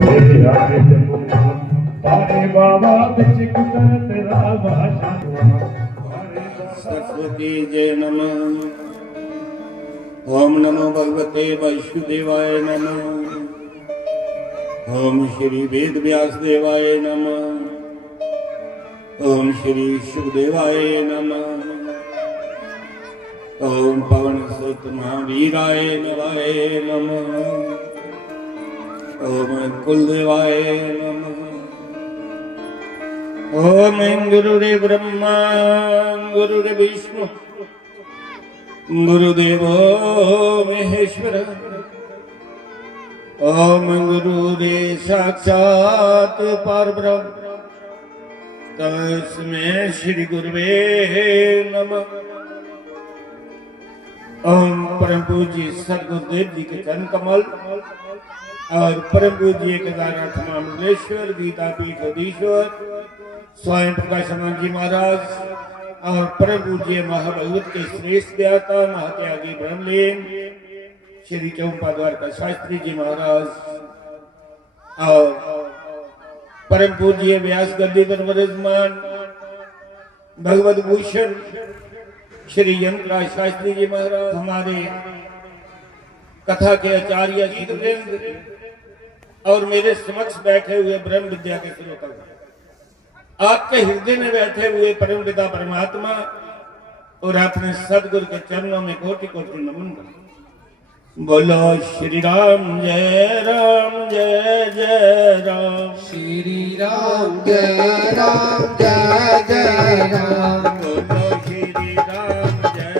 सरस्वती जय नमः। ओम नमो भगवते वासुदेवाय नमः। ओम श्री वेद व्यास देवाय नमः। ओम श्री शुभदेवाय नमः। ओम पवन सुत महावीराय नवाय नमः। ओम कुलदेवाय नमः। ओम गुरुदेव ब्रह्मा गुरुदेव विष्णु गुरुदेवो महेश्वर। ओम गुरुदेव साक्षात परब्रह्म तस्मै श्री गुरुवे नमः। ओम परम पूज्य सदगुरुदेव जी के चरण कमल और परम पूज्य केदारनाथ मंडलेश्वर गीता पीठ अधीश्वर स्वयं प्रकाशानंद जी महाराज और परम पूज्य महाभगवत के श्रेष्ठ ज्ञाता महात्यागी ब्रह्मलीन श्री चौपा द्वारका शास्त्री जी महाराज और परम पूज्य व्यास गद्दी पर विराजमान भगवत भूषण श्री यंत्रा शास्त्री जी महाराज, हमारे कथा के आचार्य श्रीवृंद और मेरे समक्ष बैठे हुए ब्रह्म विद्या के श्रोता, आपके हृदय में बैठे हुए परम पिता परमात्मा और अपने सदगुरु के चरणों में कोटि कोटि नमन। बोलो श्री राम जय जय राम। श्री राम जय जय राम। बोलो श्री राम जय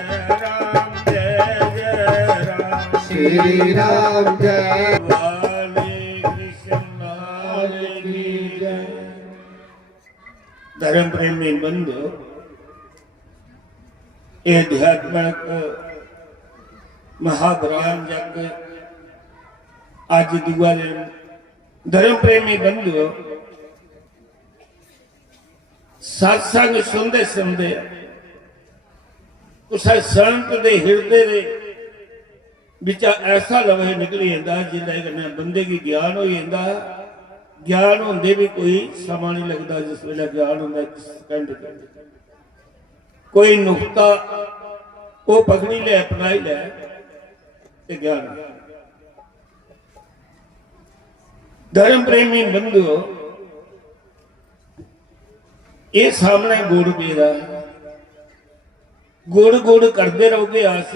राम। श्री राम जय। वाले कृष्ण लाल की जय। धर्म प्रेमी बंधु, आध्यात्मिक महाभराम जग आज दुआ दिन। धर्म प्रेमी बंधु, सत्संग सुनते सुनते उस संत दे हृदय दे बिचा ऐसा लवह निकली जाता जिंदा बंदे की ज्ञान हो जाता। ज्ञान होंदे भी कोई समा नहीं लगता, जिस वेले ज्ञान होंदा सेकंड कोई नुकता वो पकड़ी ले अपनाई ले ज्ञान। धर्म प्रेमी बंधु, ये सामने गुड़ पेदा, गुड़ गुड़ करते रहोगे अस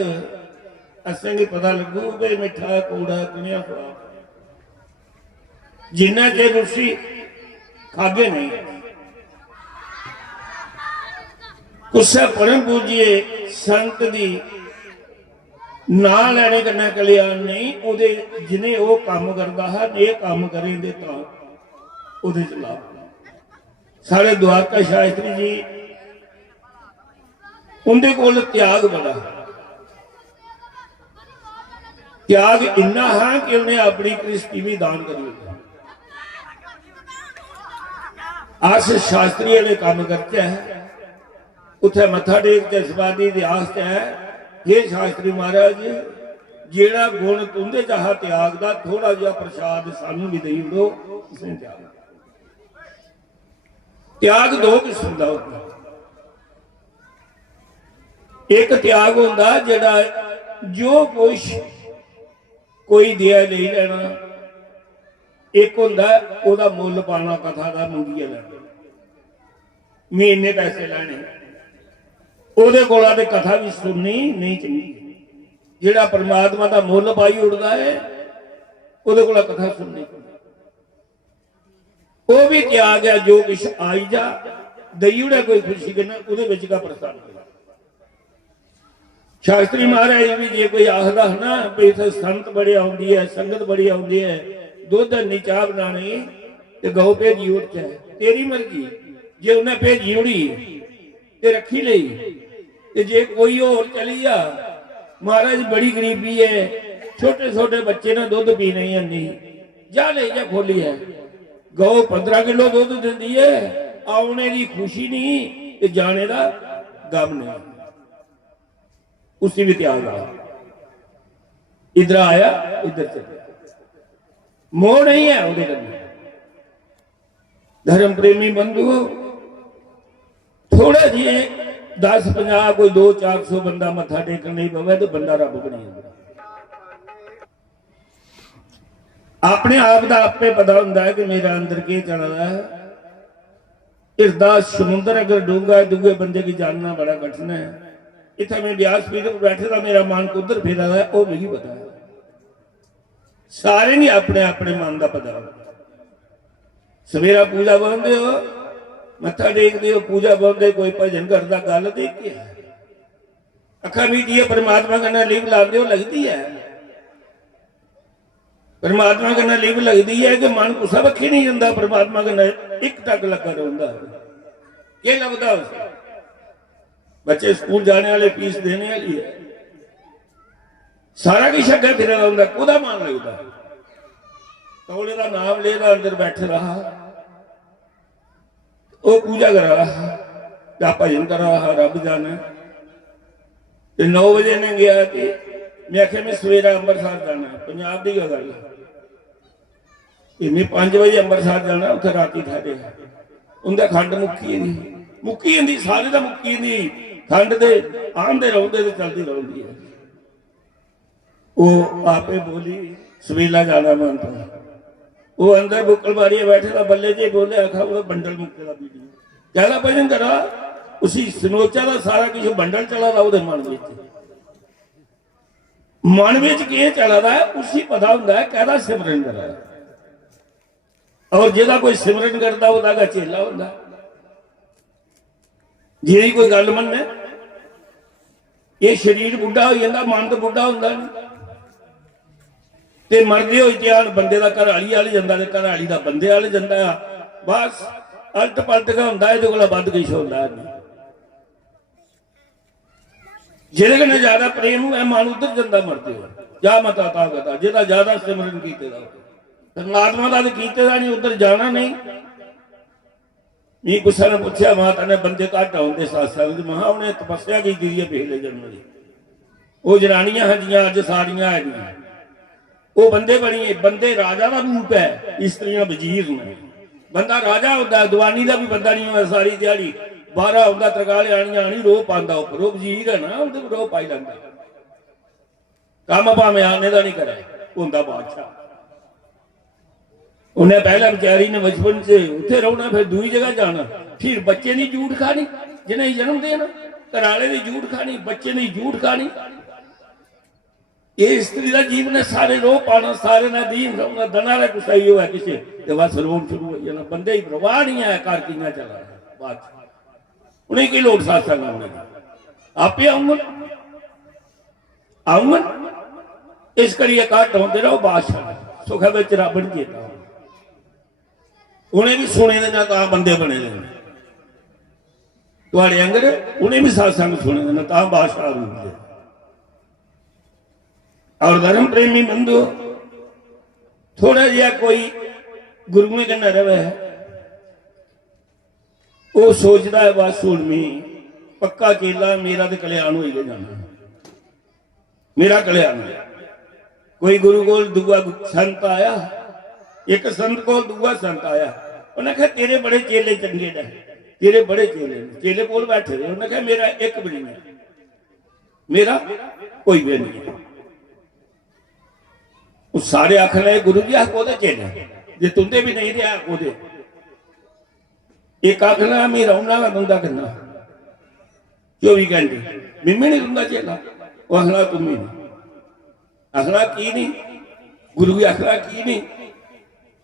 असेंगे पता लगू भाई मिठा कूड़ा कनिया खुआ जिन्ना चेर रुसी खागे नहीं। कुछ परम पूजिए संत दी ना लैने कन्नै कल्याण नहीं, उहदे जिन्हें वो काम करता है ये काम करेंगे तो उहदे च लाभ। साढ़े द्वारका शास्त्री जी उनके कोल त्याग बड़ा, त्याग इन्ना है कि उन्हें अपनी कृष्टि भी दान कर दी। अस शास्त्री वाले काम करते हैं, उथे मत्था टेक के समाधि इतिहास है ये शास्त्री महाराज जेड़ा गुण तुंदे चाह त्याग दा थोड़ा जिहा प्रसाद सानू भी दई उड़ो। इसने त्याग दो किस्म का होता, एक त्याग होता जेड़ा जो कुछ कोई दिया नहीं लेना, एक होता ओदा मुल पाना कथा का मंगिया लेना, मैं इन्ने पैसे लेने ओदे कोला ते कथा भी सुननी नहीं चाहिए। जेड़ा परमात्मा का मुल पाई उड़ता है ओदे कोला कथा सुननी, वो भी त्याग है। जो कुछ आई जा दई उड़ा कोई खुशी करना उहदे विच का प्रसाद। शास्त्री महाराज भी जे कोई आखदा है ना भी इत्थे संत बड़े आउंदी है, संगत बड़ी आउंदी है, दुध नहीं चाह बनानी ते गौ भेजी उठ जाए, तेरी मर्जी। जे उन्हें भेजी उड़ी ते रखी लई, ते जे कोई और चली जा, महाराज बड़ी गरीबी है, छोटे छोटे बच्चे ने दुध पी नहीं आनी, जा ले जा खोली है, गौ 15 किलो दुध दिंदी है, आने की खुशी नहीं ते जाने का गम नहीं। उसी भी त्याग आया, इधर आया इधर चले। मोह नहीं है ਉਹਦੇ ਕੰਨੇ। धर्म प्रेमी बंधुओं, थोड़े जी 10-50 कोई 200-400 बंदा मत्था टेकन नहीं पवे तो बंदा रब बनी जाता। अपने आप का आपे पता होंगे कि मेरा अंदर क्या चल रहा है। हिरदा समुद्र अगर डूंगा है, दूसरे बंदे की जानना बड़ा कठिन है। इतना मैं व्यासपीठ पर बैठे था, मेरा मन कुदर फिरा है, वो नहीं पता। सारे नहीं अपने अपने मन का पता। सवेरा पूजा बोलते हो, मत्था टेकते हो, पूजा बोलते कोई भजन करता, गल देख के अखा मीटी है, परमात्मा कन्नै लिव लाते हो लगती है। परमात्मा कन्नै लिव लगती है कि मन कुसा वक्खी नहीं जाता, परमात्मा कन्नै एक टक लगा रहा। क्या लगता उसे? बच्चे स्कूल जाने वाले, फीस देने वाली है, सारा कुछ अगे फिर होंगे, कुदा मन लगता। तौले का नाम लेगा, अंदर बैठे रहा, वो पूजा करा रहा या भजन कर रहा, रब जाने। 9 बजे ने गया कि मैं आख्या मैं सवेरा अमृतसर जाना, पंजाब की गल है। मैं 5 बजे अमृतसर जाना, उत्थे राती ठहरे। उनका खंड मुक्की जाती, सारे का मुक्की जाती। खंड दे आंदे रहोंदे चलती रहती है। वो आपे बोली सवेला जाना मन था। वो अंदर बुकल मारिए बैठे था, बल्ले जे बोले आखा वो बंडल मुक्के का वीडियो ज्यादा भजन करा, उसी सनोचा का सारा कुछ बंडल चला रहा वो मन में के चला रहा है, उसी पता होंगे है कहदा सिमरन करा है। और जिहदा कोई सिमरन करता वह चेला होंगे। जी कोई गल मन्ने, ये शरीर बुढ़ा हो जाता, मन तो बुढ़ा होंगे नहीं। ते मरदे हो ध्यान बंदे का घर वाली वाले जाता, घर वाली का बंदे वाले जाता। बस अलट पलट का होंगे, ये बद कुछ होंगे नहीं। जिहदे कन्नै ज्यादा प्रेम है, मन उधर जाता मरदे हो जा मता ताकत। जिहदा ज्यादा सिमरन कीते दा, परमात्मा का तो कीते दा नहीं, उधर जाना नहीं। मैं किसी ने पूछा, माता ने बंदे घट आते सत्संग, महा उन्हें तपस्या की है पिछले जन्म की। वो जनानियां हजियां अज सारियां है, वो बंदे बनी। बंदे राजा का रूप है, स्त्रियां वजीर ने। बंदा राजा होता, दवानी का भी बंदा नहीं होता। सारी दिहाड़ी 12 होंगे, तरकाले आनियां आनी, रोह पाता उपर। वो वजीर है ना, वो रोह पाई लेंदा। काम भावें आने का नहीं करे, होंदा बादशाह। उन्हें पहले बेचारी ने बचपन से उत्थे रहना, फिर दूसरी जगह जाना, फिर बच्चे ने झूठ खानी, जिन्हें जन्म देना, घराले ने झूठ खानी, बच्चे ने झूठ खानी। ये स्त्री का जीवन है, सारे रोह पाना, सारे ना दीन रहना, दना रे कुछ ही हुआ किसी ते बस रोन शुरू हो जाना। बंदे ही परवाह नहीं है कर किना चला बात। उन्हें की लोग सत्संग आने आपे आऊंगा इस करिए घट होते रहो, बादशाह सुख बिच रब नहीं देता। उन्हें भी सुने देना ता बंदे बने तुहाडे अंगर, उन्हें भी सत्संग सुने देना ता बादशाह रूप दे। और धर्म प्रेमी बंधु, थोड़ा जिहा कोई गुरुओं के न रवे, वो सोचता है बस सुनमी पक्का चेला मेरा तो कल्याण हो जाना, मेरा कल्याण है। कोई गुरु को दूआ संत आया, एक संत को दूआ संत आया, उन्हें कहा तेरे बड़े चेले चंगे ने, तेरे बड़े चेले, चेले कोल बैठे रहे। उन्हें कहा मेरा एक भी नहीं है, मेरा कोई भी नहीं है। उस सारे आख रहे गुरु जी आखो चेले, जे तुंदे भी नहीं रहा आखो दे। एक आखना मैं रौना का तुंदा करना 24 घंटे, मिम्मी नहीं तुंदा चेला, वो आखना तुम ही नहीं, आखना की नहीं, गुरु जी आखना की नहीं।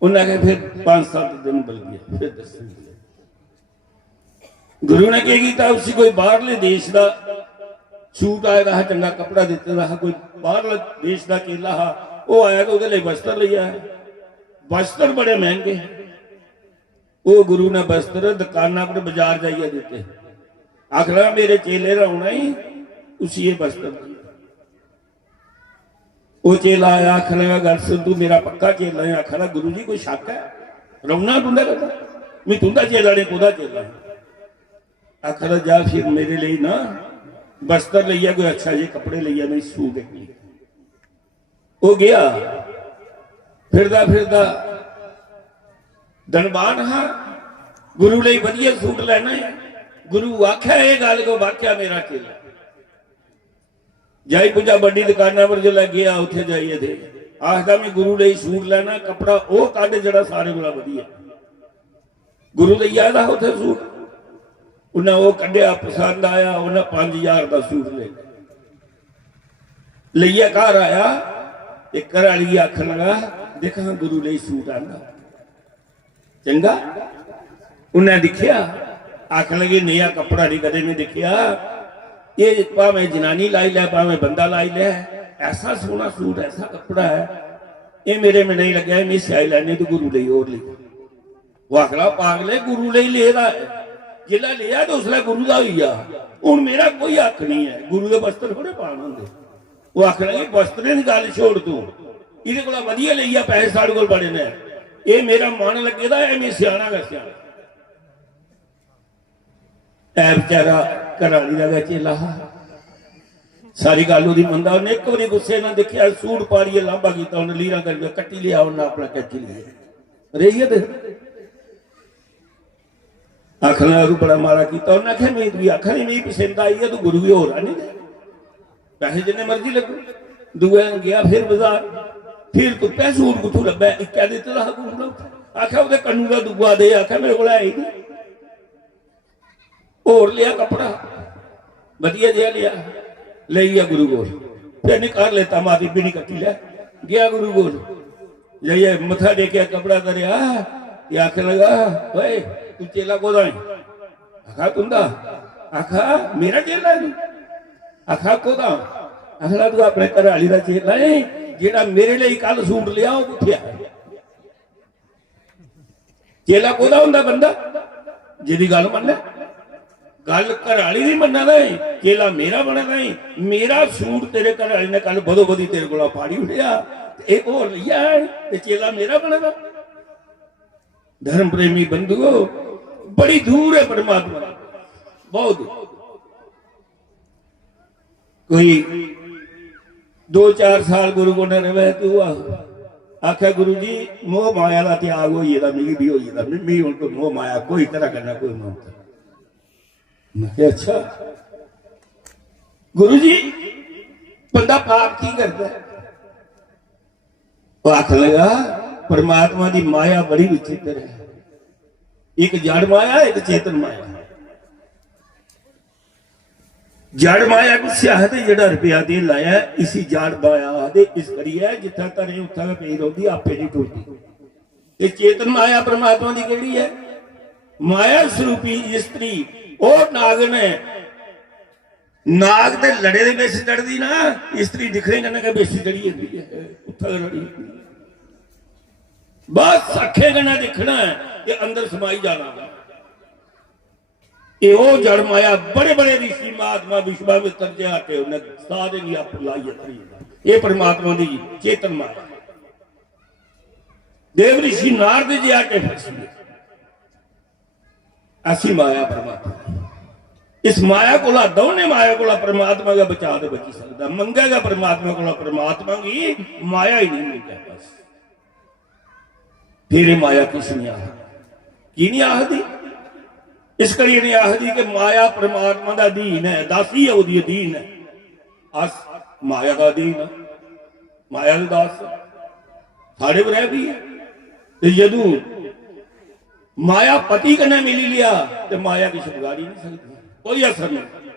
उन्हें कहा फिर 5-7 दिन बल गया, फिर 10 दिन। गुरु ने क्या किया, उसी कोई बाहरले देश का सूट आया रहा, चंगा कपड़ा देते रहा, कोई बाहरले देश का चेला हा, वो आया तो उसके लिए वस्त्र लिया है। वस्त्र बड़े महंगे हैं। वो गुरु ने वस्त्र दुकाना पर बाजार जाइए देते, आखिर मेरे चेले रोना ही उसी ये वस्त्र। वो चेला आया, आखिर गल सुन तू मेरा पक्का चेला है। आखिर गुरु जी कोई शक है, रोना तुंदा करता, मैं तुंदा चेला ने खुदा चेला। आखिर जा फिर मेरे लिए ना वस्त्र लिया, कोई अच्छा जे कपड़े लिया, मैं सूट। वो गया फिरदा फिरदा धनवान हाँ गुरु ਲਈ ਵਧੀਆ सूट ਲੈਣਾ है गुरु आख्या ये गल को वाख्या मेरा चेला जाई पूजा बड़ी दुकाना पर जो गया उत्थे जाइए थे आखदा मैं गुरु ਲਈ सूट लेना कपड़ा वो कढ़ जड़ा सारे कोला ਵਧੀਆ गुरु ਲਈ आया उत्थे सूट उन्हें वो कढ़िया पसंद आया उन्हें 5000 का सूट ले लिया घर आया घर वाली आखन लगा देखा गुरु ਲਈ सूट आंदा चंगा उन्हें दिखिया आखन लगे नया कपड़ा नहीं कदे नहीं दिखिया ये भावे जनानी लाई लै भावे बंदा लाई लै ऐसा सोहना सूट ऐसा कपड़ा है ये मेरे में नहीं लगे मैं सियाई लैनी तो गुरु ਲਈ और ली वो आखला पागले गुरु ਲਈ लेदा है जिला लिया तो उसने गुरु का हुई आ हुण मेरा कोई हक नहीं है गुरु के वस्त्र थोड़े पाने होंगे वो आख लगे वस्त्रे की गल छोड़ तू ये को वधिया लई आ पैसे साढ़े को बड़े ने ये मेरा मन लगे दा मैं सियाना गा सियाना ऐ बेचारा घराली का चेला सारी गल उहदी मंदा उन्हें एक बारी गुस्से ना देखिया सूट पाड़िए लांबा किया उन्हें लीरा करके कट्टी लिया उन्हें अपना कैची लिया रही है आखना बड़ा मारा किया उन्हें आख्या मेरी भी आखा नहीं मेरी पसंद आई है तो गुरु भी होर नहीं पैसे जिन्ने मर्जी लगो दुए गया फिर बाजार फिर तू पैसे सूट कुथू लभा एक कह दिते दा गुरु आख्या वो कन्नू का दुआ दे आख्या मेरे को है ही नहीं होर लिया कपड़ा वधिया जिहा लिया ले गया गुरु कोल फिर नहीं कर लेता माती भी नहीं कट्टी लिया गया गुरु कोल जाइए मथा टेकिया कपड़ा करया आख लगा ओए तू चेला कोदा है आखा तुंदा आखा मेरा चेला है आखा कोदा आखला तू अपने घर वाली का चेला है जेड़ा मेरे लिए कल सूट लिया वो कुत्थे चेला कोदा हुंदा बंदा जिहदी गल मन्ने गल घर वाली नहीं मनना नहीं चेला मेरा बनना नहीं मेरा सूट तेरे घर वाली ने कल बदो बदी तेरे को फाड़ी उठिया एक और लिया है चेला मेरा बनना धर्म प्रेमी बंधुओं बड़ी दूर है परमात्मा बहुत कोई 2-4 साल गुरु को रहे तू आख्या गुरु जी मोह माया का त्याग हो मिगी भी हो मी हूं कोई मोह माया कोई तरह करना कोई ममता मैं अच्छा गुरु जी बंदा पाप की करता है आख लगा परमात्मा की माया बड़ी विचित्र है एक जड़ माया एक चेतन माया जड़ माया को सियाहते जड़ा रुपया दे लाया इसी जड़ माया दे इस करिए जिथा तरे उथा पे रोती आपे नहीं टूटती चेतन माया परमात्मा की केड़ी है माया स्वरूपी स्त्री और नागन है नाग ते लड़े दे बेस चढ़दी ना स्त्री दिखने कन्ने के बेसी चढ़ी होती है उथा लड़ी बस अखे कन्ने दिखना है ते अंदर समाई जाना ये वो जड़ माया बड़े बड़े ऋषि महात्मा विश्वामित्र जे आते उन्हें सारे नहीं आप लाइए ये परमात्मा की चेतन माया देव ऋषि नारद जे आके फसी ऐसी माया परमात्मा इस माया को दोने माया को परमात्मा का बचा दे बची सकता मंगेगा परमात्मा को परमात्मा की माया ही नहीं मिलता बस फिर माया किस नहीं आह की नहीं आखदी इस करिए नहीं आखदी कि माया परमात्मा का अधीन है दासी है वो अधीन है अस माया का अधीन है माया के दास साढ़े को रह भी है जदू माया पति कन्ने मिली लिया तो माया की बिगाड़ी नहीं सकती कोई असर नहीं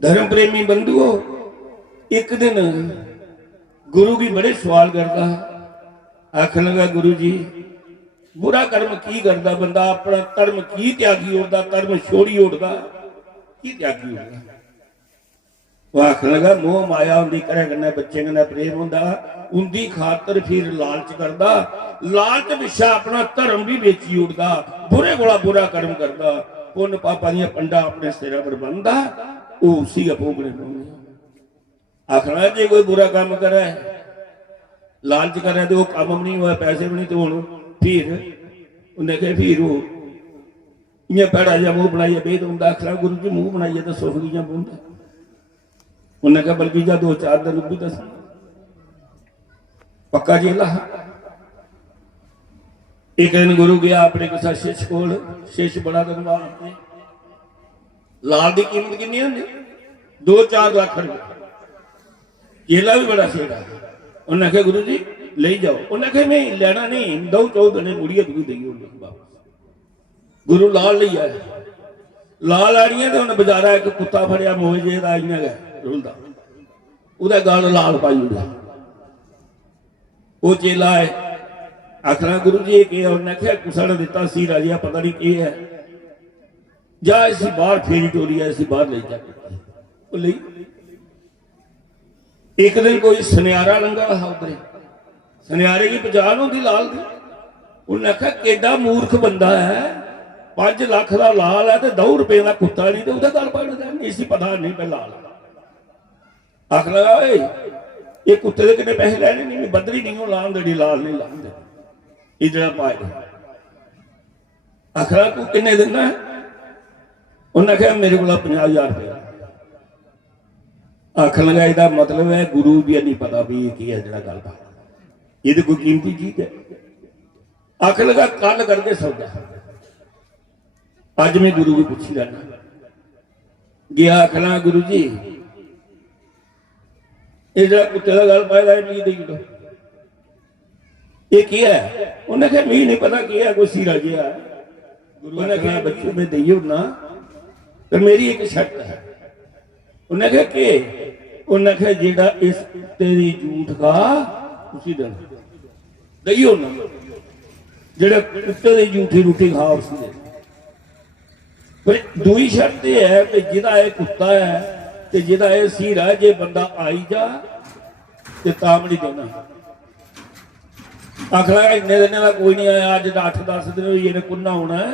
धर्म प्रेमी बंधुओं एक दिन गुरु की बड़े सवाल करता आख लगा गुरु जी बुरा कर्म की करता बंदा अपना धर्म की त्यागी उड़ता धर्म छोड़ी उड़ता की त्यागी उड़ता वो आख लगा मोह माया उनकी करे कन्ने बच्चे कन्ने प्रेम होंदा उनकी खातर फिर लालच करता लालच पिछा अपना धर्म भी बेची उड़ता बुरे कोला बुरा कर्म करता पुन पापा दियां पंडा अपने सिर पर बनता वो उसी भोगने आखना जे कोई बुरा काम करे लालच करे तो काम भी नहीं हुआ पैसे भी नहीं तो हूं फिर उन्हें कहे फिर वो इं पैड़ा जहा मुंह बनाइए बेद होंगे आखना गुरु जी मुंह बनाइए तो सुख जिहा बोलता उन्हें कहा बल्कि जा 2-4 दिन भी दस पक्का चेला। एक दिन गुरु गया अपने किसा शिश कोल, शिश बड़ा धनवान अपने। लाल की कीमत कितनी होंगी? 2-4 लाख रुपए। चेला भी बड़ा सेड़ा। उन्हें आख्या गुरु जी ले जाओ। उन्हें आख्या नहीं लेना नहीं, दो 14 दिन मुड़िया तू देगी वापस। गुरु लाल ले आया। लाल आड़ियां तो उन्हें बाजारा एक कुत्ता फड़िया मोहजे का आईया गया रुलदा, उहदा गल लाल पाई उड़ा। वो चेला है आखना गुरु जी ये उन्हें आख्या कुसा ने दिता सी राजिया पता नहीं की है, जा इसी बाहर फेरी टोरी है, इसी बाहर ले जा। ले एक दिन कोई सुनियारा लंघा उधर, सुनियारे की पहचान होती लाल की। उन्हें आख्या केडा मूर्ख बंदा है, 5 लाख का लाल है तो 2 रुपए का कुत्ता नहीं, तो उसका गल पकड़ता नहीं सी पता नहीं पे लाल। आख लगा ये कुत्ते के कितने पैसे लेने नहीं, बदरी नहीं लान देनी, लाल नहीं लान दे इधर पाए। आखिर तू किन्ने देना है? उन्हें आख्या मेरे को 50,000 रुपया। आख लगा इसका मतलब है गुरु भी नहीं पता भी ये है जरा गल बात, ये तो कोई कीमती चीज है। आख लगा कल करके सौदा, अज मैं गुरु को पूछी लेना। गया आखना गुरु जी ये जरा कुत्ते का गल पाया मी दे दो, ये क्या है? उन्हें कहा मी नहीं पता क्या कोई सीरा जिहा। गुरु ने कहा बच्चे में दइयो ना, तो मेरी एक शर्त है। उन्हें कहा कि उन्हें कहा जेड़ा इस तेरी झूठ का उसी दिन दइयो ना, जेड़ा कुत्ते की झूठी रोटी खा उसी दिन। पर दूई शर्त यह है कि जिदा यह कुत्ता है तो जिदा यह सीरा है, जे बंदा आई जा तो ताम नहीं देना। आखिर इन्ने दिन का कोई नहीं आया, अज 8-10 दिन हुई इन्हें कुन्ना होना है,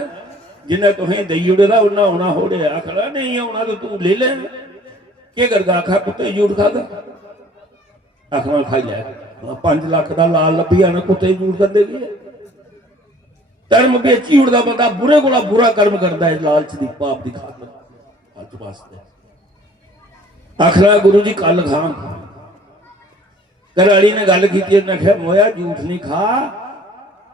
जिन्हें तुसें दई उड़े का उन्ना होना हो रहा। आखिर नहीं आना तो तू ले ले, क्या करगा? आखा कुत्ते जूठ खागा? आखिर खाई लिया। 5 लाख का लाल लभी आना कुत्ते जूठ कर देगी। धर्म बेची उड़ता बंदा बुरे को बुरा कर्म करता है लालच की पाप की खातर वास्ते। आखिर गुरु जी कल खान घरवाली ने गल की, आख्या मोया झूठ नहीं खा,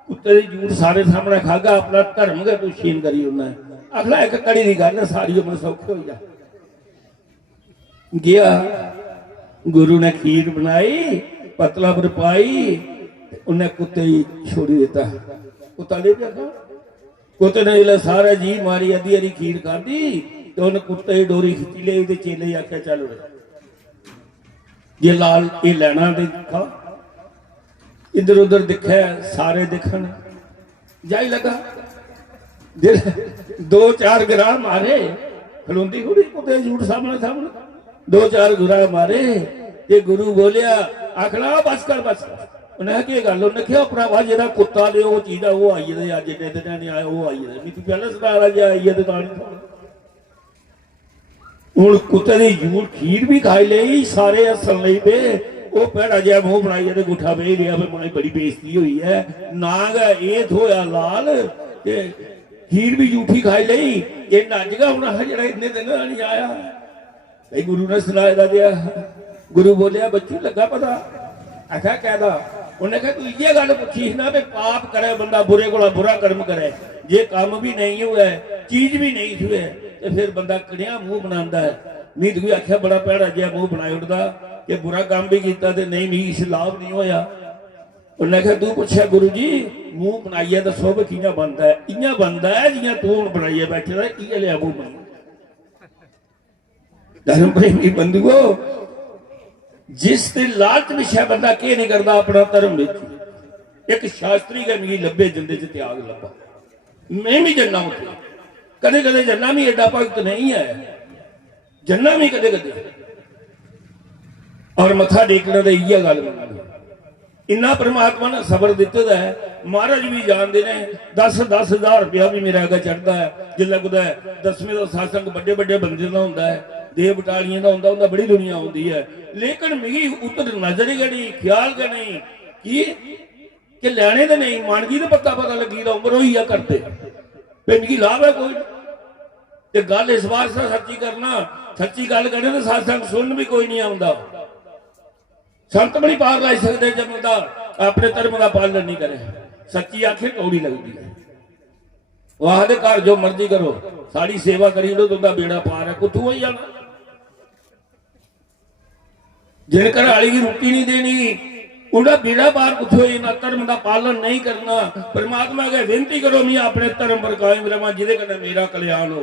कुत्ते की झूठ सारे सामने खागा, अपना धर्म गया तू छीन करी उन्हें। आखिर एक कड़ी की गल है, सारी उम्र सौखे हो जा। गया गुरु ने खीर बनाई, पतला पर पाई, उन्हें कुत्ते छोड़ी देता। कुत्ता ले गया था। कुत्ते ने जिले सारा जी मारी अद्धी अरी खीर खाधी तो उन्हें कुत्ते की डोरी खिंची ले, तो चेले आख्या चल जे लाल ये लैना देखा। इधर उधर दिखा, सारे दिखन जाई लगा। 2-4 गिराह मारे, खलोंदी थोड़ी कुत्ते झूठ सामने सामने 2-4 गिराह मारे। ये गुरु बोलिया आखना बस कर बस कर। उन्हें की गल, उन्हें क्या भरावा जो कुत्ता दे वो चीज है वो आई है, अज इन्ने दिन नहीं आया वो आई है, तू पहले सतारा जो आई है तो हूँ कुत्ते की झूठ खीर भी खाई ली, सारे हसन लई पे। वो भैड़ा जहा मुंह बनाई तो गुठा बह लिया, माई बड़ी बेइज्जती हुई है, नाग ये धोया लाल ते खीर भी झूठी खाई ली, ये नजगा होना है जरा इन्ने दिन नहीं आया। गुरु ने सुनाया दिया। गुरु बोलिया बच्चू लगा पता? आखा कहदा? उन्हें कहा तू ये गल पूछी ना भी पाप करे बंदा, बुरे को बुरा कर्म करे, जे काम भी नहीं हुआ है चीज भी नहीं हुए तो फिर बंदा कड़िया मुंह बनाता है। नहीं तो आख्या बड़ा भैड़ा जहा मुंह बनाए उठता कि बुरा काम भी किया तो नहीं भी इस लाभ नहीं होया। उन्हें कहा तू पूछा गुरु जी मुंह बनाइए दसो भी कियां बनता है? इं बनता है जियां तू हूं बनाइए बैठे इं लिया मुंह बना। धर्म प्रेमी बंधुओ, जिस दिन लालच विषय बंदा के नहीं करता अपना धर्म विच। एक शास्त्री का मिगी लभे जिंदे च त्याग लभा, मैं भी जन्ना उठे, कदे कदे जन्ना भी एडा भगत नहीं है, जन्ना भी कदे कदे और मथा टेकने का इं गल इन्ना परमात्मा ने सबर दिता है। महाराज भी जानते हैं 10-10 हज़ार रुपया भी मेरा अगर चढ़ता है, जिसले कुछ 10वें का सत्संग बड़े बड़े बंदे का होंगे, देव बटालियां का होंगे, बड़ी दुनिया होती है। लेकिन मिगी उतर नजर ही नहीं, ख्याल का नहीं कि लैने तो नहीं, मन की तो पता लगी तो उम्र हुई करते मिगी लाभ है कोई। तो गल इस वास्ते सच्ची करना, सच्ची गल करने तो सत्संग सुन भी कोई नहीं आता। संत भी नहीं पार लाई सकते जब बंदा अपने धर्म का पालन नहीं करे, सच्ची आखे कौड़ी लगती है। वहां दे घर जो मर्जी करो, साड़ी सेवा करी लो तो बेड़ा पार है, कुत्थू ही जाना। जिन घर वाली की रोटी नहीं देनी उनका बेड़ा पार कुत्थू ही ना। धर्म का पालन नहीं करना, परमात्मा अगे बेनती करो मैं अपने धर्म पर कायम रहा जिदे कन्नै मेरा कल्याण हो।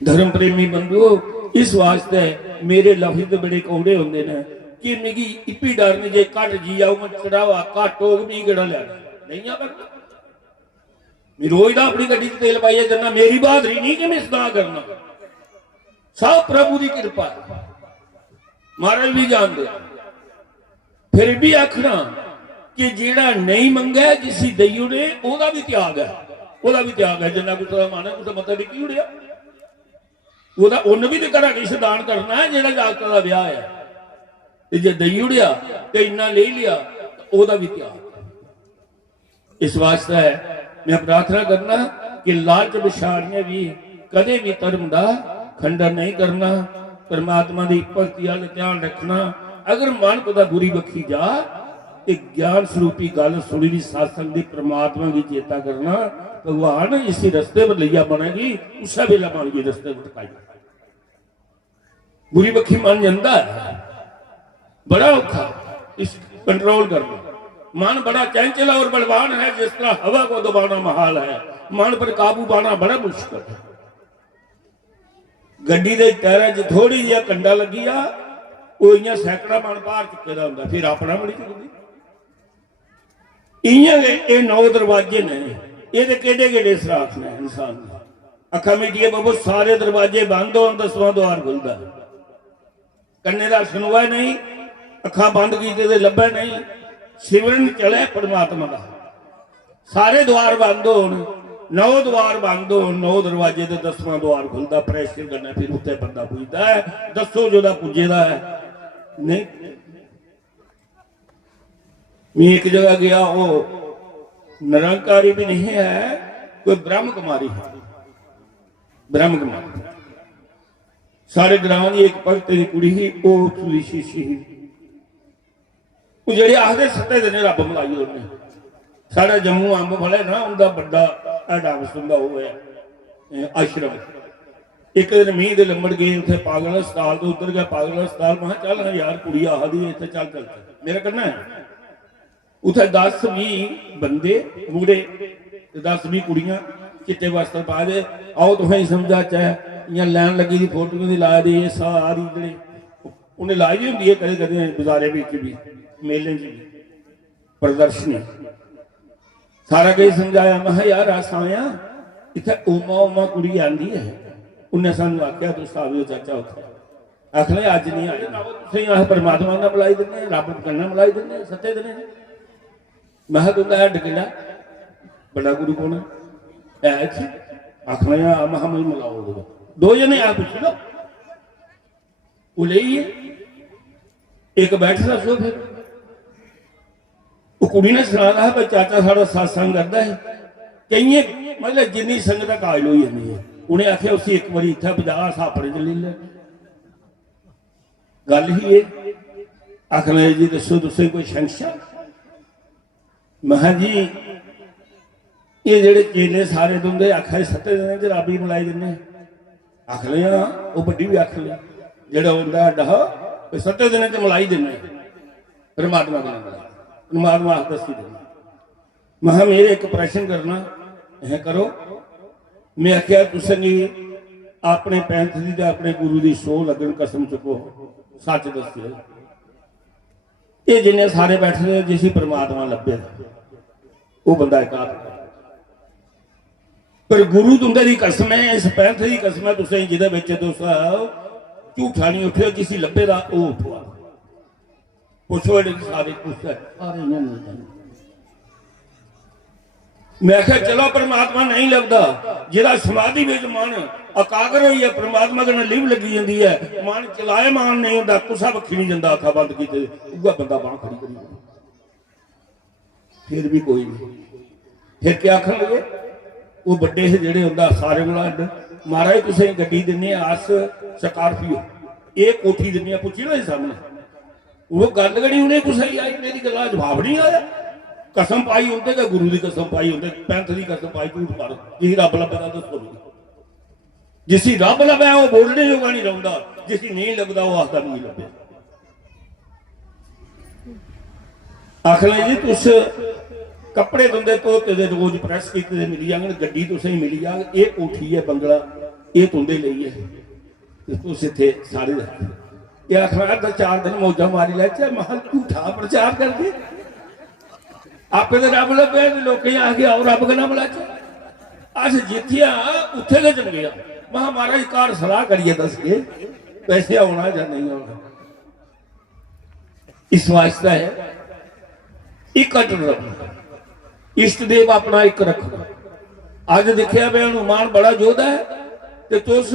धर्म प्रेमी बंधुओ, इस वास्ते मेरे लफ्ज बड़े कौड़े होंगे ने कि मिगी इप्पी डर नहीं, जे घट जी आऊगा चढ़ावा घट हो भी केड़ा लेना नहीं आ करना। मैं रोज दा अपनी गड्डी तेल पाइए जाना, मेरी बहादुरी नहीं कि मैं सदा करना, सब प्रभु की कृपा। महाराज भी जानते, फिर भी आखना कि जेड़ा नहीं मंगा जिसी दई उड़े ओदा भी त्याग है, ओदा भी त्याग है। जिन्ना कुछ माना कुछ मतलब भी की उड़िया ओदा उन भी तो घर किश दान करना है। जेड़ा जागता का ब्याह है ते जे दई उड़िया तो इन्ना ले लिया तो ओदा भी त्याग। इस वास्ते है मैं प्रार्थना करना कि लालच विछाड़ियां भी कदे भी धर्म का खंडन नहीं करना, परमात्मा की भगती वाल ध्यान रखना। अगर मन पता बुरी बखी जा तो ज्ञान स्वरूपी गल सुनी भी सत्संग की परमात्मा की चेता करना, भगवान इसी रस्ते पर लिया बनेगी, उस वेला बन गई रस्ते पर पाई। बुरी बखी मन जाता है, बड़ा औखा इस कंट्रोल करना। मन बड़ा चंचल और बलवान है, जिस तरह हवा को दबाना महाल है, मन पर काबू पाना बड़ा मुश्किल है। गड्डी के टायरों च थोड़ी जी कंडा लगी आ, वो इं सैकड़ा मन बाहर चुके होंगे, फिर अपना बड़ी चुकती। ये 9 दरवाजे ने, ये केडे केडे सराख ने इंसान ने। अखा मीटिए बाबू सारे दरवाजे बंद हो, 10वां द्वार खुलता, कन्ने का सुनवा नहीं, अखा बंद की लभे नहीं, सिमरन चले परमात्मा का। सारे द्वार बंद हो, 9 द्वार बंद हो, 9 दरवाजे तो 10वां द्वार खुलता, प्रेशर करना, फिर उत्ते बंदा पुजता है। दसो जो पुजेदा है नहीं। मैं एक जगह गया, वो निरंकारी भी नहीं है, कोई ब्रह्म कुमारी है, ब्रह्म कुमारी। सारे ग्राम की एक भगत की कुड़ी ही, वो शीशी जेडे आखते सत्ते दिन रब मलाई उन्हें। साढ़ा जम्मू अंब फले ना, उनका बड़ा डांस होंगे वो है आश्रम। एक दिन मीह के लंबड़ गए उसे पागल अस्पताल, तो उतर गया पागल अस्पताल। मैं चल हाँ यार कुड़ी आखदी इतने चल चल मेरा करना है। उसे 10-20 बंदे मुड़े, 10-20 कुड़ियां चिट्टे वस्त्र पा दे, आओ तुम्हें समझा चाहे या लैन लगी थी फोटो की ला दी सारी जड़े उन्हें लाई दी होंगी है, कदे कदे बाजारे भी मेले भी प्रदर्शनी। सारा कहीं समझाया, मैं यार अस आया इतने उमा उमा कुड़ी आंदी है, उन्हें सानू आख्या तुम आओ चाचा उठे। आखने अज नहीं आए, अस परमात्मा ने बुलाई देने, रब कन्नै बुलाई देने, सत्ते दिन। मैं तुंदा है डकेड़ा बड़ा गुरु कौन है इतने? आखना महा मुझे मिलाओ, 2 जने आ पूछ लो, वो ले एक बैठा सो। फिर वो कुड़ी ने सुना है भाई चाचा साड़ा सत्संग करता है, कई मतलब जिन्नी संगत कायल हो जाती है। उन्हें आख्या उसी एक बार इतना 50 सापड़े च ले ले। गल ही आखना जी दसो तुसें कोई शंका? महा जी ये जेडे चेले सारे तुंदे आखा 7 दिन च रब ही बुलाई देने। आख लिया वो बड़ी भी आख लिया जेड़ा होंदा अड्डा 7 दिन च मलाई देने परमात्मा को परमात्मा आख दसी देना। महा मेरे एक प्रश्न करना है करो। मैं आख्या तुसेंगी अपने पैंथ की अपने गुरु की सो लगन कसम चुको सच दसियो। ये जिन्हें सारे बैठे जिस परमात्मा लभे वो बंदा एकांत पर गुरु तुंदे दी कसम है, इस पैंथ की कसम है तुसें जिहदे विच तुस झूठा नहीं उठे किसी लभे दा वो उठवा पुछो सारे कुछ सारे। मैं क्या चलो परमात्मा नहीं लगता जिहदा समाधि में मन एकाग्र होई है परमात्मा कन्नै लिव लगी जाती है, मन चलायमान नहीं होंदा, कुसा बखी नहीं जाता, अखा बंद की उगा बंदा बांह खड़ी करी फिर भी कोई नहीं। फिर क्या आखन लगे वो बड़े जेडे होंदा सारे कोल महाराज तुसें गड्डी दिन्ने अस स्कार्पियो ये कोठी दिन्ने पुछी ना सामने वो गंदगड़ी उन्हें कुछ सही आई, मेरी गल्ला जवाब नहीं आया। कसम पाई होंगे कि गुरु की कसम पाई होंगे, पैंथ की कसम पाई झूठ मारो, जिसी रब लभदा दसो, जिसी रब लभे वो बोलने जोगा नहीं रहा, जिसी नहीं लगता वो आखदा नहीं लभे। आखना जी तुस कपड़े धोंदे धोते दे रोज प्रैस कीते मिली जान, गड्डी तुसें ही मिली जाग, ये कोठी है बंगला ये तुंदे लिए तुस इत्थे सारे ये आखना 4 दिन मौजा मारी लै महल झूठा प्रचार करके आपे तो रब लभे लोग आके आओ रब गला बुलाचे अस जिथे उत्थे गए चल गया। महा महाराज घर सलाह करिए दस के पैसे आना या नहीं आना, इस वास्ते है एक अटल रखो, इष्ट देव अपना एक रखो। अज देखिया मैं हनुमान बड़ा जोधा है, तो तुस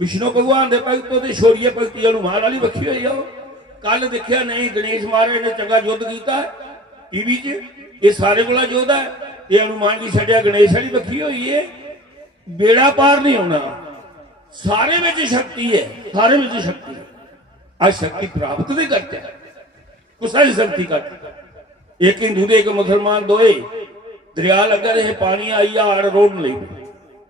विष्णु भगवान के भगतों ते छोड़िए भगती हनुमान वाली बखी हुई आओ। कल देखिया नहीं गणेश महाराज ने चंगा युद्ध किया टीवी च, ये सारे को जोधा है, ये हनुमान जी छड़िया गणेश वाली बखी हुई है। बेड़ा पार नहीं होना, सारे में शक्ति है, सारे में शक्ति है। आज शक्ति प्राप्त नहीं करते, कुछ सारी शक्ति करते। एक हिंदू दे एक मुसलमान दोए दरिया लगा रहे, पानी आई आड़ रोड नहीं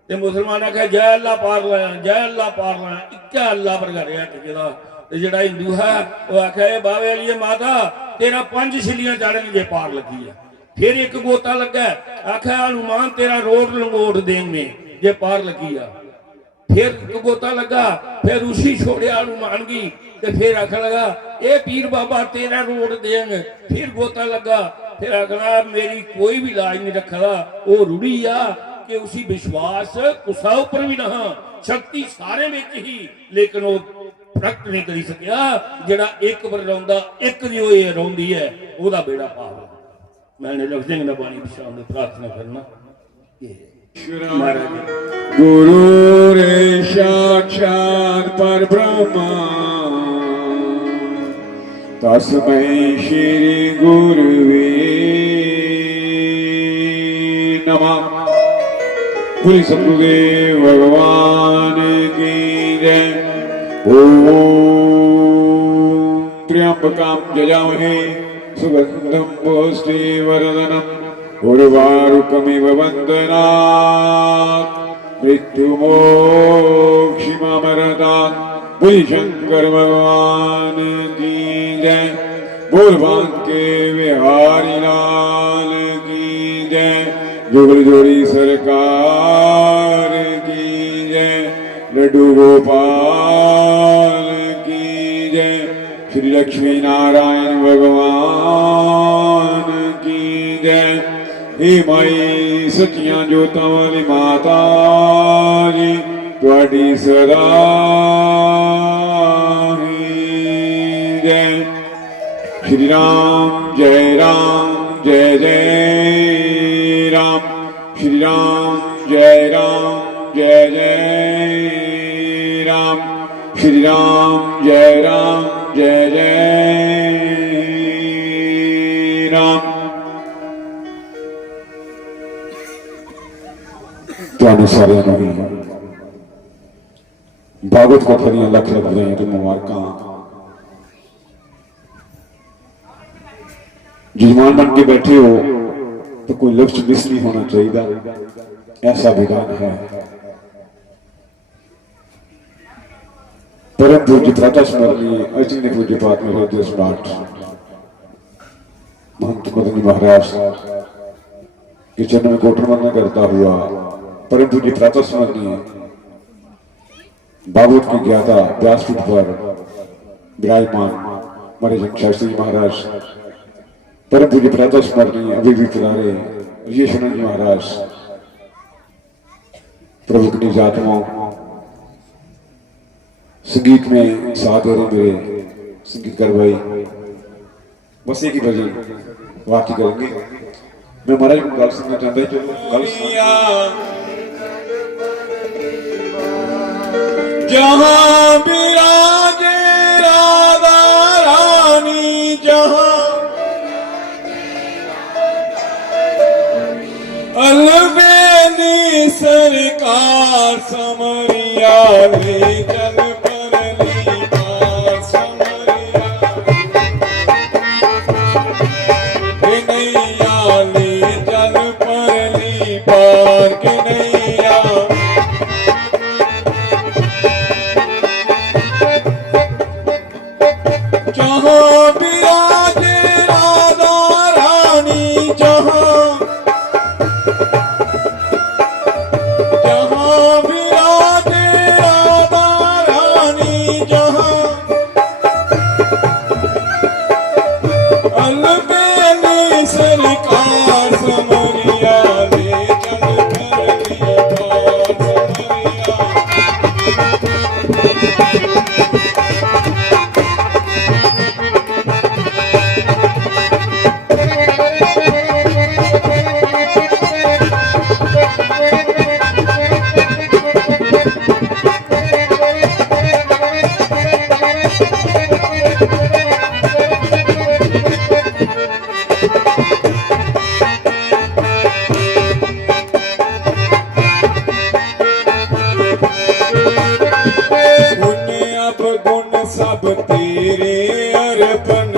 ते मुसलमान आख्या जय अल्लाह पार लाया, जय अल्लाह पार लाया, इक्का अल्लाह पर कर रहा टिकेदा। जेड़ा हिंदू है वो आख्या बावे वाली माता तेरा 5 छिलियां चढ़न जे पार लगी है। फिर एक गोता लगा आख्या हनुमान तेरा रोड लंगोट देंगे जे पार लगी है। फिर एक गोता लगा, फिर उसी छोड़िया हनुमान की, ते फिर आख लगा ए पीर बाबा तेरा रोड देंगे। फिर गोता लगा, फिर आखना मेरी कोई भी लाज नहीं रखा, वो रूढ़ी आ कि उसी विश्वास कुसा उपर भी ना शक्ति सारे में ही, लेकिन वो प्रकट नहीं करी सकिया। जेड़ा एक बार रौंदा एक जो रौंदी है वह बेड़ा पार। मैंने लख सिंह ने बाणी पिछा प्रार्थना करना। गुरु रे साक्षात पर ब्रह्मा तस्मै श्री गुरुवे नमः। बोले सतगुरुदेव भगवान की जय। ओम त्र्यंबकं यजामहे सुगंधं पुष्टिवर्धनम् उर्वारुकमिव वन्दनात् मृत्युमोक्षिमामरतात्। बोले शंकर भगवान की जय। बोल बांके बिहारी लाल की जय। जुगल जोड़ी सरकार की जय। लड्डू गोपाल की जय। श्री लक्ष्मी नारायण भगवान की जय। हे माई सचिया जोतां वाली माता जी तुहाडी सदा ही जय। श्री राम जय राम, श्री राम जय जय राम, श्री राम जय जय राम। ਤੁਹਾਨੂੰ ਸਾਰਿਆਂ ਨੂੰ ਵੀ भागवत कथा ਦੀਆਂ ਲੱਖ ਲੱਖ ਵਧਾਈਆਂ ਤੇ ਮੁਬਾਰਕਾਂ। जजमान बन के बैठे हो तो कोई लफ्ज मिस नहीं होना चाहिए, ऐसा विधान है। परम पूज्य प्रातः स्मरणीय अचिंत्य पूज्य पाठ में हृदय सम्राट महंत मदनी महाराज के चरण में कोटन वंदना करता हुआ परम पूज्य प्रातः स्मरणीय भागवत की ज्ञाता व्यासपीठ पर विराजमान हमारे शास्त्री महाराज, परम पूज्य प्रातः स्मरणीय अभी भी पुराने विजयशरण जी महाराज, प्रभु की निज आत्माओं संगीत में साथ दे रहे मेरे संगीतकार भाई बस एक ही भजन वाक्य करेंगे। मैं महाराज को गाल सुनना चाहता हूँ, जहाँ विराजे राधा रानी, जहाँ अलबेली सरकार समरिया ले जल पर ली बात समरिया। सब तेरे अर्पण,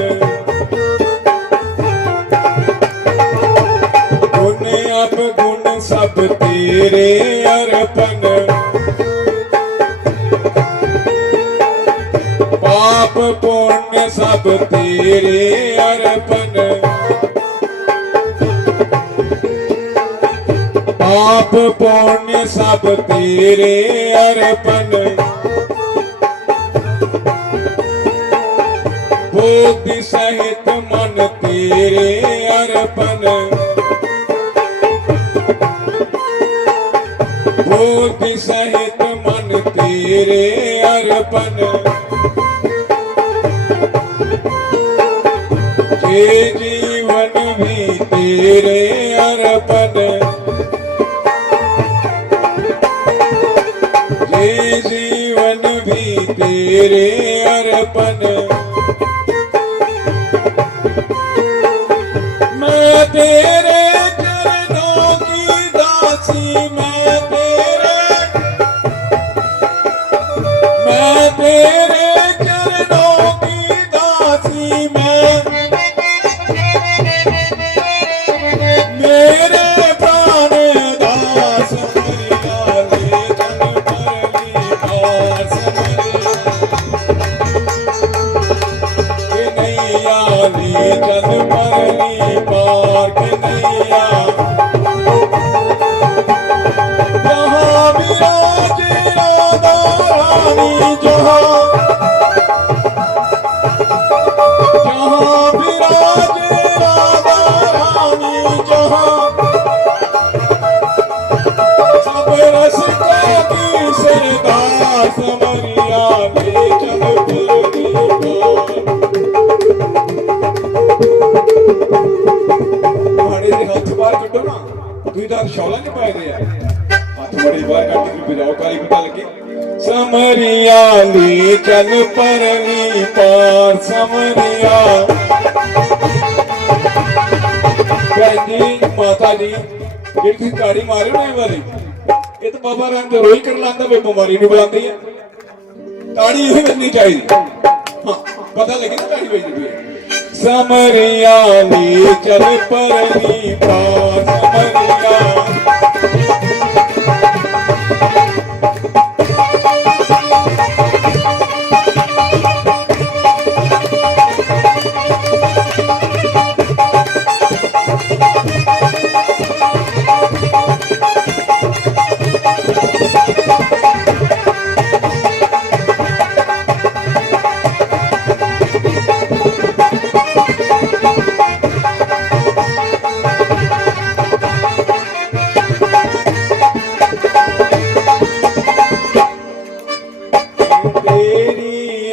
गुण अब गुण सब तेरे अर्पण, पाप पुण्य सब तेरे अर्पण, पाप पुण्य सब तेरे अर्पण, बुद्धि सहित मन तेरे अर्पण, बुद्धि सहित मन तेरे अर्पण, ये जीवन भी तेरे अर्पण, ये जीवन भी तेरे अर्पण, मैं तेरे चरणों की दासी, मैं तेरे चरणों की दासी, मेरे प्राण दास मरिया ले तन परली पास के नैया ले तन परली पार के नैया, जहाँ विराजे राधा रानी, जहाँ विराजे राधा रानी, जहाँ सब रसिकों की सरदार समरिया ले चल परली पार। हाथ बाहर कटो ना, तू इधर शौला नहीं पाए दे यार, हाथ बड़ी बार काटी फिर बजाओ काली पता लगे। समरिया ले चल परली पार, समरिया जी माता जी जी ताड़ी मारे ना वाली, ये तो बाबा रंग रोई कर लाता वे बीमारी नहीं बुलाती है, ताड़ी ही बजनी चाहिए। हाँ पता लगे ना ताड़ी बजनी है। समरिया ले चल परली पार, समरिया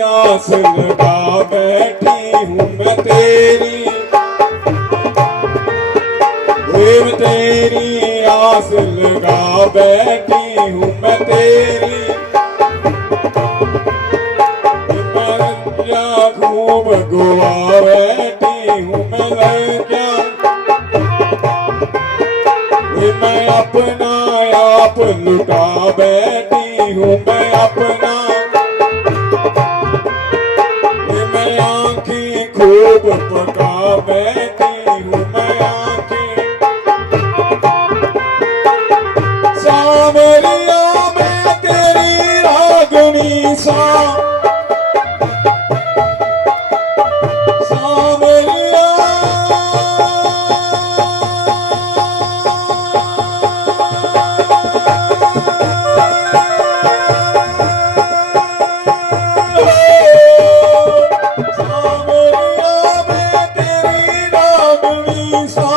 आस लगा बैठी हूँ मैं तेरी, तेरी आस लगा बैठी हूँ मैं तेरी, मैं खूब गुआ बैठी हूँ मैं लज्जा, मैं अपना आप लुटा बैठी हूँ मैं अपना, खूब पका बैठी हूँ मैं आंखें, सावरिया मैं तेरी रागनी सा, सावरिया सावरिया में तेरी रागनी सा,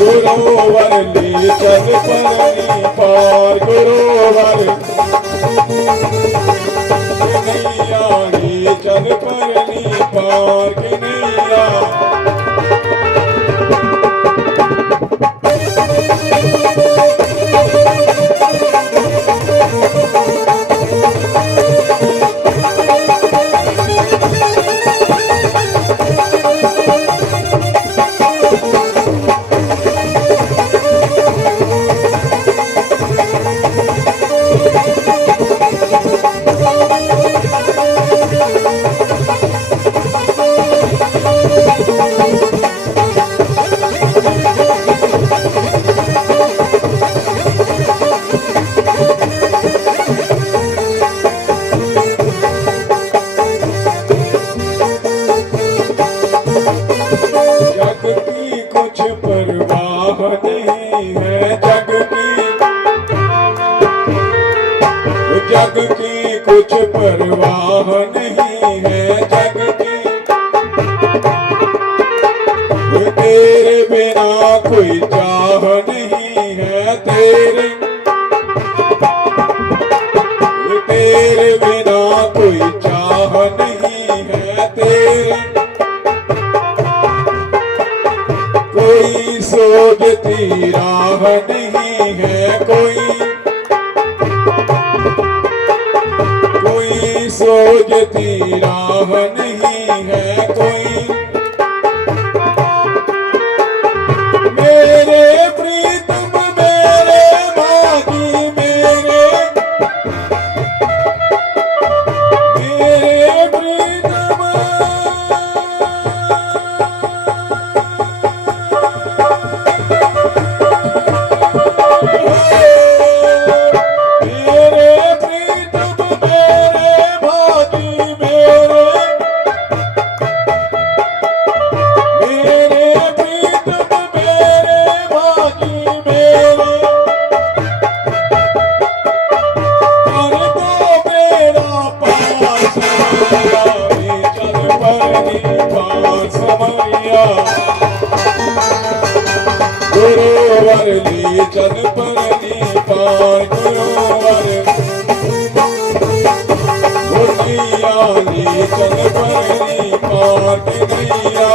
गुरोवर ले चल परनी पार गुरोवर कन्हैया ले चल परनी पार कन्हैया जग की कुछ परवाह नहीं है जग की तेरे बिना कोई चाह नहीं है तेरे बिना कोई चाह नहीं है तेरे कोई सोचती राह नहीं है कोई सोचती राह नहीं है कोई मेरे प्रीतम मेरे भागी मेरे प्रीतम गुरोवर ली चल परनी पार गुरोवर भोटिया ली चल परनी पार कन्हैया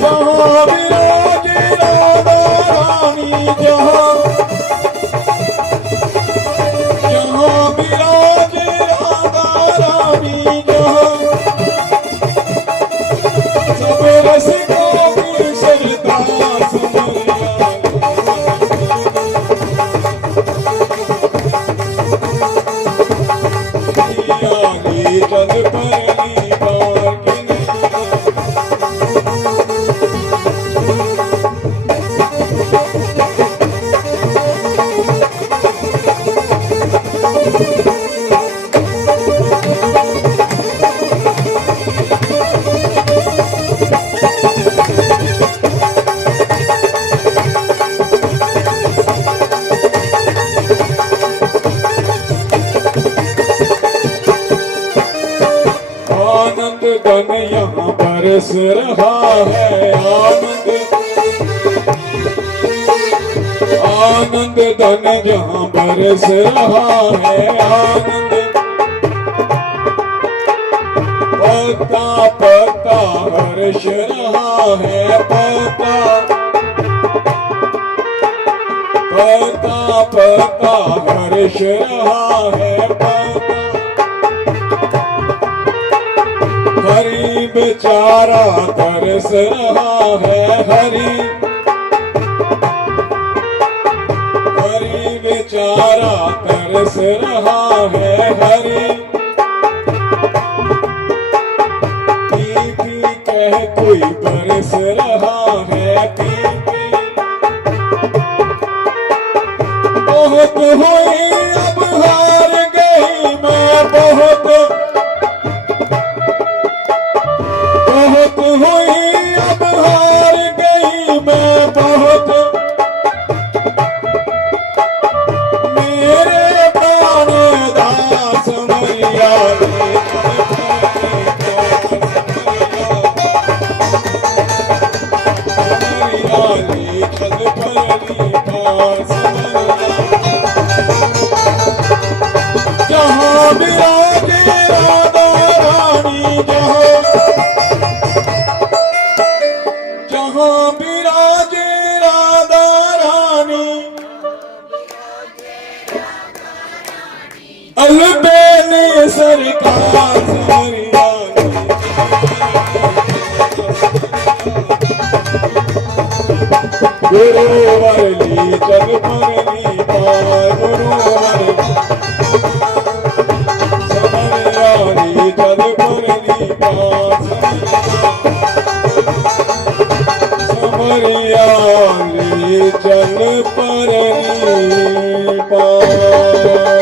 जहाँ विराजे राधा रानी जहाँ विराजे राधा रानी जहाँ सब रसिकों की सरदार समरिया ले चल परनी पार कन्हैया आनंद धन यहाँ बरस रहा है आनंद धन जहाँ बरस रहा है आनंद पता पता हर्ष रहा है पता पता हर्ष रहा है पता, हरि बेचारा तरस रहा है हरि, हरि बेचारा तरस रहा है हरि। पी पी कह कोई बरस रहा है पी पी, बहुत हुई अब हार गई मैं बहुत, बहुत हुई अब हार गई मैं बहुत, मेरे प्राण दास मैया रे चल परली पास जहाँ विराजे राधा रानी, जहाँ विराजे राधा रानी, अलबेले सरकार हरियाणी, गुरुवरली चल परली पार, गुरुवरली समरियाली चल परली पार, समरियाली चल परली पार।